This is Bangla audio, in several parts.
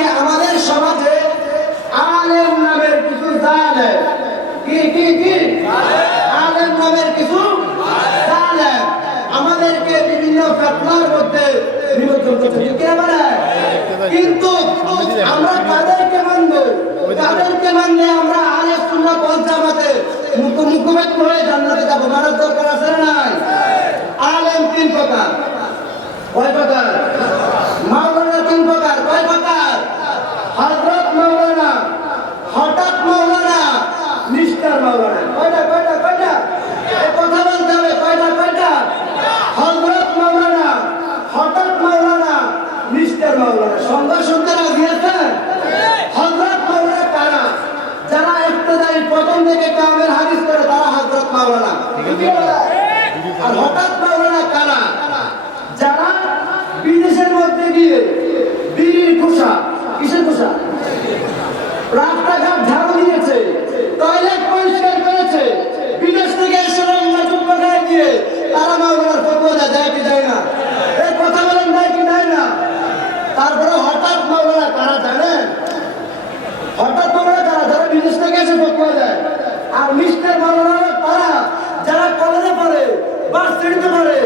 আজকে আমাদের সমাজে আলেম নামের কিছু কি কি কি? আলেম নামের কিছু আমাদেরকে বিভিন্ন ফেতনার মধ্যে নিমন্ত্রণ করছে? কিন্তু আমরা তাদেরকে মানব। তাদেরকে মানলে আমরা আলে সুন্নাহ ওয়াল জামাতে মুখ- মুখোমুখি হয়ে জান্নাতে যাব। মানার দরকার আছে না নাই? আলেম তিন প্রকার। কয় প্রকার মাওলানা তিন প্রকার কয় প্রকার হযরত মাওলানা হঠাৎ মাওলানা মিস্টার মাওলানা কয়টা কয়টা কয়টা? কথা বলতে হবে, কয়টা কয়টা? হজরত মাওলানা, হঠাৎ মাওলানা মিস্টার মাওলানা সন্ধ্যা শুনতে রাজি আছেন হযরত মাওলানা কারা যারা ইফতেদায়ী প্রথম থেকে কামের হাদিস করে তারা হযরত মাওলানা আর হঠাৎ মাওলানা কারা যারা বিদেশের মধ্যে গিয়ে বিড়ির খোসা কিসের খোসা রাস্তাঘাট ঝাড়ু দিয়েছে টয়লেট পরিষ্কার করেছে বিদেশ থেকে এসে রমনা চুপ্পা গায়ে দিয়ে তারা মাওলানার ফতোয়া দেয় দেয় কি দেয় না এই কথা বলেন দেয় কি দেয় না তারপরে হঠাৎ মাওলানা কারা জানেন হঠাৎ মাওলানা কারা যারা বিদেশ থেকে এসে ফতোয়া দেয় আর মিস্টার মাওলানা তারা যারা কলেজে পড়ে পড়ে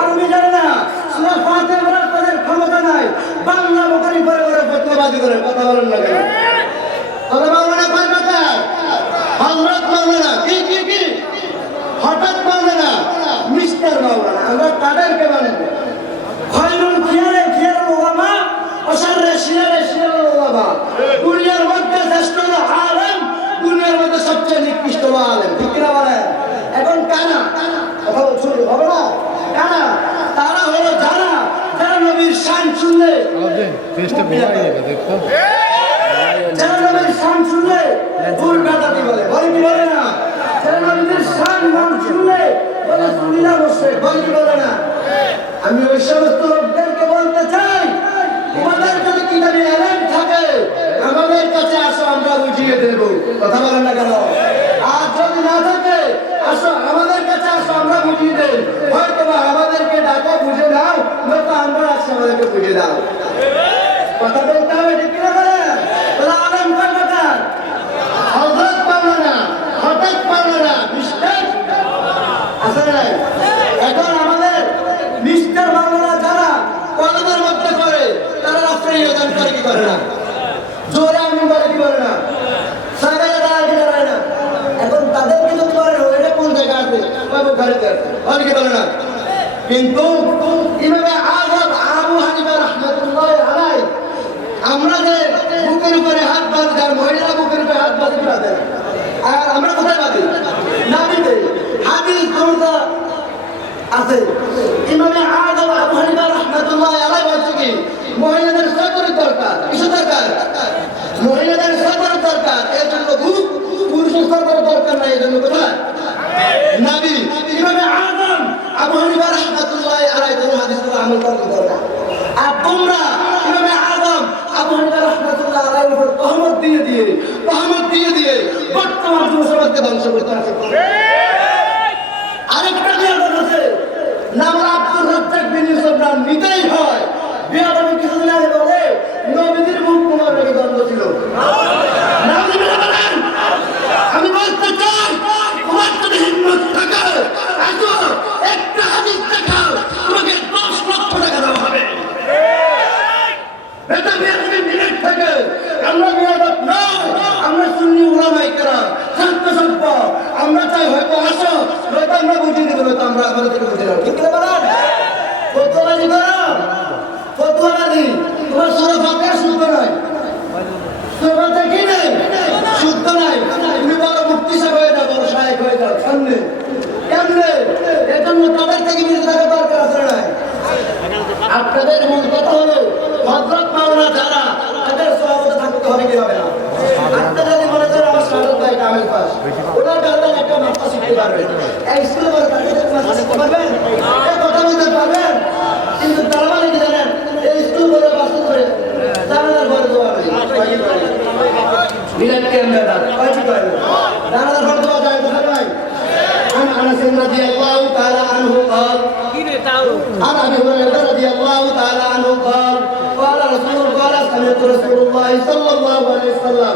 আরবি জানে না, সুরা ফাতে পড়ার তাদের ক্ষমতা নাই। বাংলা বোকারি পরে পরে ফতোয়াবাজি করে, কথা বলেন না কেন? তবে মাওলানা কয় কথা? হযরত মাওলানা, কি কি কি? হঠাৎ মাওলানা, মিস্টার মাওলানা, আমরা তাদেরকে মানব খয়রুল খিয়ারে খিয়ারুল উলামা অশাররে শিয়ারে শিয়ারুল উলামা দুনিয়ার মধ্যে শ্রেষ্ঠ হলো আলেম দুনিয়ার মধ্যে সবচেয়ে নিকৃষ্ট হলো আলেম ঠিক কিনা বলেন এখন কানা কথা বলছো হবে না কানা তারা হলো যারা যারা নবীর শান শুনলে ফেসটা ঘুমাই যাবে দেখো। যারা শান শুনলে? ভুল বেদাতি বলে বলে কি বলে না? যারা শান নাম শুনলে? বলে সুনিলা বসে বলে কি বলে না? আমি ওই সমস্ত লোকদেরকে বলতে চাই তোমাদের যদি কিতাবে এলেন থাকে আমাদের কাছে আসো আমরা বুঝিয়ে দেব। কথা বলেন না কেন? না থাকে, আসো, আমাদের কাছে আসো, আমরা বুঝিয়ে দেই। হয়তো আমাদেরকে ডাকো, বুঝে দাও নয়তো আমরা আসো, আমাদেরকে বুঝে দাও। কথা বলতে হবে ঠিক কিনা বলেন তাহলে আলেম কয় প্রকার হযরত মাওলানা হঠাৎ মাওলানা মিস্টার আছে না নাই? এখন আমাদের মিস্টার মাওলানা যারা কলেজের মধ্যে করে তারা রাস্তায় নিবেদন করে কি করে না জোরে আমি বলে কি করে না সাগারে দাঁড়ায় কি দাঁড়ায় না এখন তাদেরকে যদি বলে এটা কোন জায়গা আছে ওই আছে বলে না। কিন্তু ইমামে আজাদ আবু হানিফা রহমতুল্লাহ আলাই আমরা যে বুকের উপরে হাত বাঁধি, আর মহিলারা বুকের উপরে হাত বাঁধি বাঁধে আর আমরা কোথায় বাঁধি? নাবিতে হাদিস গ্রন্থ আছে। ইমামে আযম আবু হানিফা রাহমাতুল্লাহ আলাইহি বলছে কি মহিলাদের সতরের দরকার কিসের দরকার মহিলাদের সতরের দরকার এর জন্য বুক পুরুষের সতরের দরকার নাই এর জন্য কোথায় নবী ইমামে আযম আবু হানিফা রাহমাতুল্লাহ আলাইহি কোন হাদিসগুলো আমল করার দরকার আর তোমরা ইমামে আযম আবু হানিফা রাহমাতুল্লাহ আলাইহির উপর তহমত দিয়ে দিয়ে, তহমত দিয়ে দিয়ে বর্তমান যুব সমাজকে ধ্বংস করতে আছে আরেকটা বিয়াদব আছে, নাম আব্দুর রাজ্জাক বিন ইউসুফ নাম নিতেই হয়। বিয়াদব কিছুদিন আগে বলে, নবীদের মুখ কুমার রেখে দ্বন্দ্ব ছিল আমি বলতে চাই তোমার যদি হিম্মত থাকে একটা হাদিস দেখাও তোমাকে দশ লক্ষ টাকা দেওয়া হবে এটা বিয়াদবি মিনিট থেকে আমরা বিয়াদব নয় আমরা সুন্নি উলামায়ে কেরাম শান্ত সভ্য আমরা চাই হয়তো আসো হয়তো আমরা বুঝিয়ে দেবো হয়তো আমরা আমাদের থেকে বুঝে নেব ঠিক না বলেন ফতুয়াবাজি করো ফতুয়াবাজি তোমার সুরা ফাতিহা সুরা ফাতিহা কি নেই শুদ্ধ নাই। তুমি বড় মুক্তি সাহেব হয়ে যাও, বড় সাহেব হয়ে যাও। সামনে কেমনে? এজন্য থেকে দরকার আছে না? আপনাদের মূল কথা হলো হজরত তাদের সভাপতি থাকতে হবে না? আপনারা আমার সাদত ভাই শিখতে পারবেন এই স্কুলে বলে তাদের কথা বলতে পারবেন? কিন্তু তারা মানে কি জানেন এই স্কুল বলে বাস্তব করে জানালার ঘরে দেওয়া নেই মিলাদ কেন্দ্রে দাঁড় কয়টি করে জানালার ঘরে দেওয়া যায় কোথায় ভাই عن انس رضي الله تعالى عنه قال عن ابي هريره رضي الله تعالى عنه قال قال رسول قال سمعت رسول رسول الله صلى الله عليه وسلم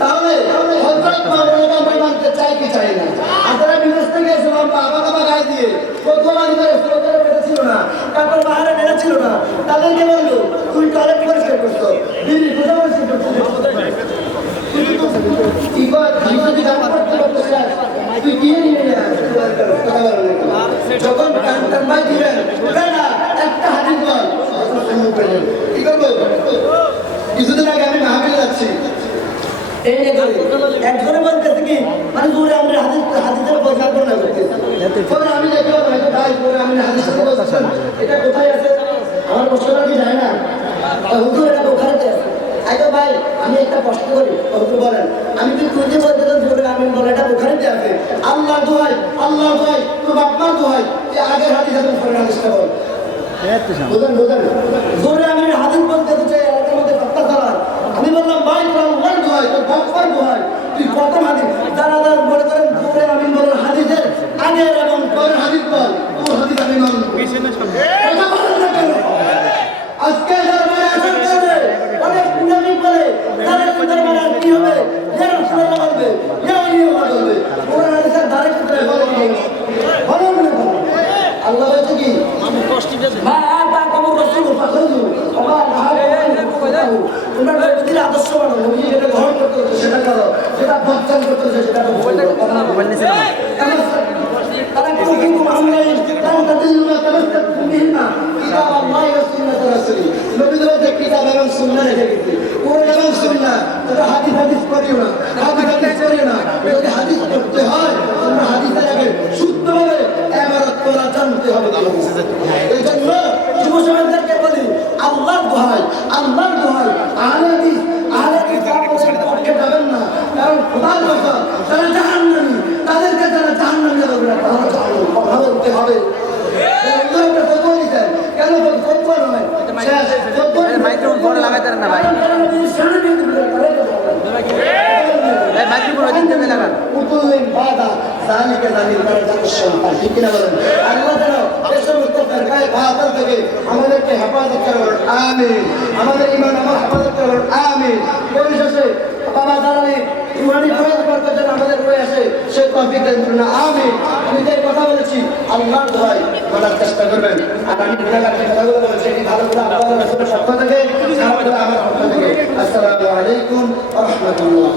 তাহলে মানতে চাই কি চাই না দিয়ে প্রথম না তারপর বাহারে বেটা ছিল না তাদেরকে বলল তুমি টয়লেট পরিষ্কার করছ। যখন কান কান বাই দিবেন একটা কিছুদিন আগে আমি মাহফিলে যাচ্ছি করে, এক বলতেছে কি মানে দূরে আমরা হাদিস হাদিসের পরিকল্পনা করতেছি পরে আমি দেখলাম হয়তো আমি হাদিসের এটা কোথায় আছে? আমার না? হুজুর এটা ওখানে আছে। আইতো ভাই আমি একটা প্রশ্ন করি। হুজুর বলেন আমি কি তুই যে বলতেছেন আমি বলে এটা ওখানে আছে? আল্লাহ দোহাই আল্লাহ দোহাই তোর বাপমার দোহাই যে আগের হাদিস এখন পরের হাদিসটা বল। বুঝলেন বুঝলেন জোরে আমি হাদিস বলতে চাই এলাকার মধ্যে আমি বললাম ভাই তোর আল্লাহর তোর বাপ্পার দোহাই তুই প্রথম হাদিস যারা যারা মনে করেন জোরে আমি বলেন হাদিসের আগের এবং পরের হাদিস বল। তোর হাদিস আমি মানব কথা বলেন না কেন? আজকে দরবারে অনেক পুনামি করে তাদের দরবারে আর কি হবে? যে রাসূলুল্লাহ বলবে যে ওলিয়াল্লাহ বলবে। ওরা হাদিসের ধারে ক্ষেত্রে বলে? বলো আল্লাহ বলছে কি? মা আতাকুম রাসূলু ফাখুযু ওয়া মা নাহাকুম আনহু তোমরা নবীর আদর্শ মানো নবী যেটা গ্রহণ করতে হচ্ছে সেটা করো যেটা হচ্ছে সেটা তারা কিতাব আল্লাহি ওয়া সুন্নাত রাসূলি। নবী কিতাব এবং সুন্নাহ রেখে গেছে কোরআন এবং সুন্নাহ তোমরা হাদিস হাদিস করিও না হাদিস হাদিস করিও না যদি হাদিস করতে হয় তোমরা হাদিসের আগে শুদ্ধভাবে এবারত করা জানতে হবে এই জন্য যুব সমাজদেরকে বলি আল্লাহর দোহাই আল্লাহর দোহাই আহলে হাদিস আহলে হাদিস আপনাদের পক্ষে যাবেন না কারণ খোদার কথা তারা জাহান্নামী তাদেরকে তারা জাহান্নামী হবে না তারা জাহান্নামী কথা বলতে হবে অন্যরা ফতোয়া দিতেন কেন ফতোয়া নয় শেষ ফতোয়া মাইক্রোফোন বড় লাগাইতে না ভাই কারণ তিনি সামনে দিয়ে দিবেন এই মাইক্রোফোন ওই দিক থেকে লাগান কুতুলিন বাদা জালিকা জালিল দরজাত শয়তান ঠিক কিনা বলেন আল্লাহ যেন এই সমস্ত ফেরকায় আমাদেরকে হেফাজত করবেন আমাদের ঈমান আমার হেফাজত করবেন আমিন পরিশেষে বাবা দাঁড়ানি ইমানি ফয়েজ বরকত যেন আমাদের রয়ে আসে সে তৌফিক দান আমিন আমি যে কথা বলেছি আল্লাহর বলার চেষ্টা করবেন। আর আমি গুনাহগার যে কথাগুলো বলেছি এটি ভালো করে আল্লাহ সত্য থেকে আমার পক্ষ থেকে। আসসালামু আলাইকুম রাহমাতুল্লাহ।